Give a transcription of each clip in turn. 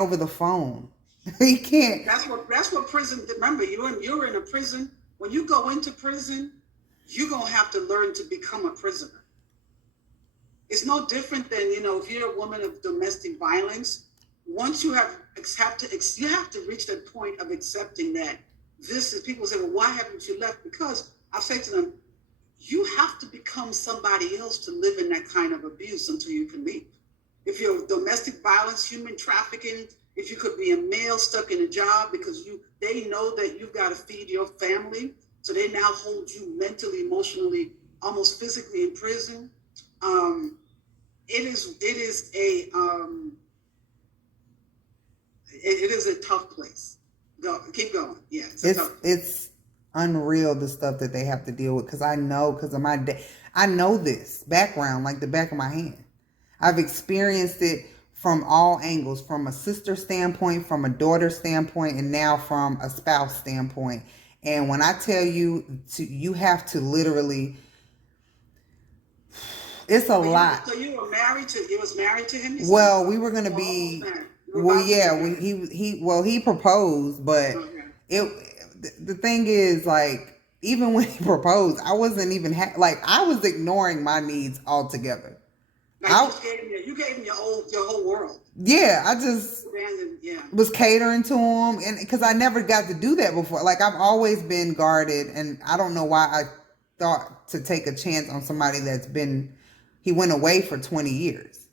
over the phone. He can't. That's what prison. Remember, you're in a prison. When you go into prison, you're gonna have to learn to become a prisoner. It's no different than, if you're a woman of domestic violence. Once you have to reach that point of accepting that this is. People say, well, why haven't you left? Because I say to them, you have to become somebody else to live in that kind of abuse until you can leave. If you're domestic violence, human trafficking, if you could be a male stuck in a job because they know that you've got to feed your family, so they now hold you mentally, emotionally, almost physically in prison. Um, it is a tough place. Keep going. Yeah, it's a tough place. It's unreal the stuff that they have to deal with, because I know, because of my day, I know this background like the back of my hand. I've experienced it from all angles, from a sister standpoint, from a daughter standpoint, and now from a spouse standpoint. And when I tell you, you have to literally, it's a lot. So you was married to him? Well, we were gonna be. Well, yeah, he proposed, but it. The thing is, like, even when he proposed, I wasn't even like, I was ignoring my needs altogether. Like you gave him your whole world. Yeah, I just was catering to him, and because I never got to do that before. Like, I've always been guarded, and I don't know why I thought to take a chance on somebody he went away for 20 years.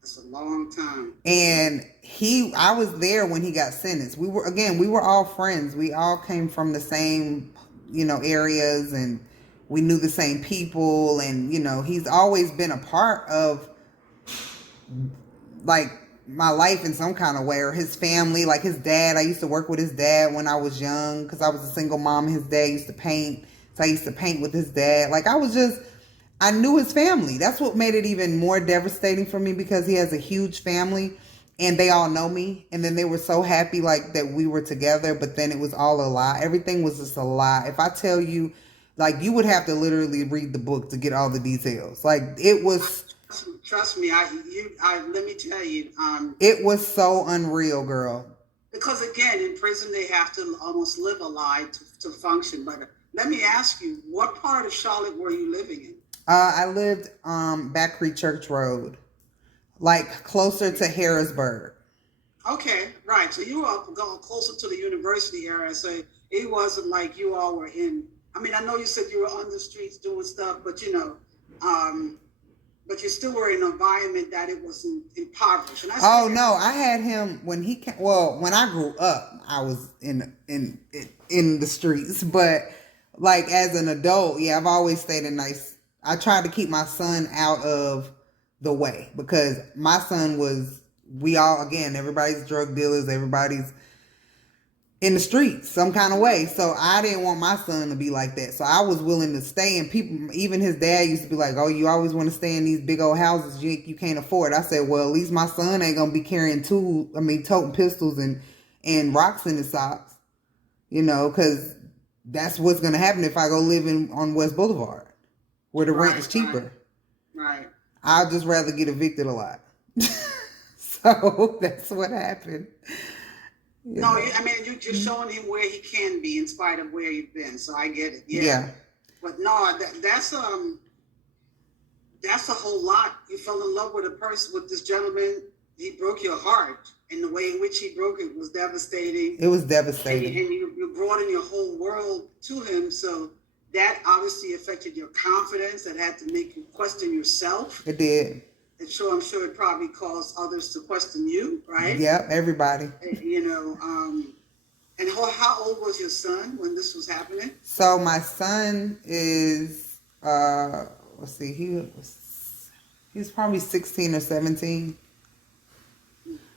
That's a long time. And I was there when he got sentenced. We were all friends. We all came from the same, areas, and we knew the same people. And, he's always been a part of, like, my life in some kind of way, or his family, like his dad. I used to work with his dad when I was young because I was a single mom. His dad used to paint. So I used to paint with his dad. Like, I knew his family. That's what made it even more devastating for me, because he has a huge family and they all know me. And then they were so happy, like, that we were together, but then it was all a lie. Everything was just a lie. If I tell you, like, you would have to literally read the book to get all the details. Like, it was. Trust me, let me tell you. It was so unreal, girl. Because again, in prison, they have to almost live a lie to function. But let me ask you, what part of Charlotte were you living in? I lived Back Creek Church Road, like closer to Harrisburg. Okay, right. So you were going closer to the university area. So it wasn't like you all were in. I mean, I know you said you were on the streets doing stuff, but but you still were in an environment that it was impoverished. And no, I had him when he came. Well, when I grew up, I was in the streets, but like as an adult, yeah, I've always stayed in nice. I tried to keep my son out of the way, because my son was, everybody's drug dealers, everybody's in the streets some kind of way. So I didn't want my son to be like that. So I was willing to stay, and people, even his dad used to be like, oh, you always want to stay in these big old houses you can't afford. I said, well, at least my son ain't going to be carrying toting pistols and rocks in his socks, because that's what's going to happen if I go live on West Boulevard, where the rent is cheaper. Right. I'd just rather get evicted a lot. So that's what happened. No, I mean, you're just showing him where he can be in spite of where you've been. So I get it. Yeah. But no, that's a whole lot. You fell in love with this gentleman. He broke your heart, and the way in which he broke it was devastating. It was devastating. And you brought in your whole world to him. So that obviously affected your confidence. That had to make you question yourself. It did. And so I'm sure it probably caused others to question you, right? Yep, everybody. And how old was your son when this was happening? So my son is, let's see, he was probably 16 or 17.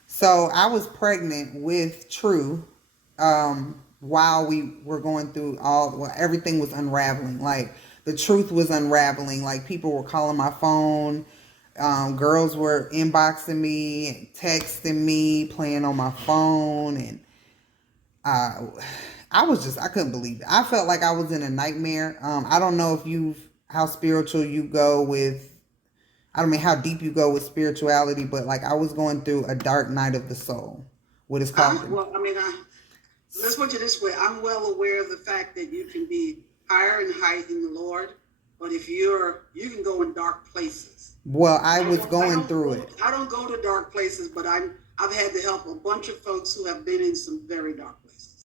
So I was pregnant with Tru while we were going through everything was unraveling. Like, the truth was unraveling. Like, people were calling my phone. Girls were inboxing me and texting me, playing on my phone, and I couldn't believe it. I felt like I was in a nightmare. I don't know how spiritual you go with I don't mean how deep you go with spirituality, but like I was going through a dark night of the soul. What is called? Well, I mean, let's put it this way. I'm well aware of the fact that you can be higher in height in the Lord, but if you can go in dark places. Well, I was going through it. I don't go to dark places, but I've had to help a bunch of folks who have been in some very dark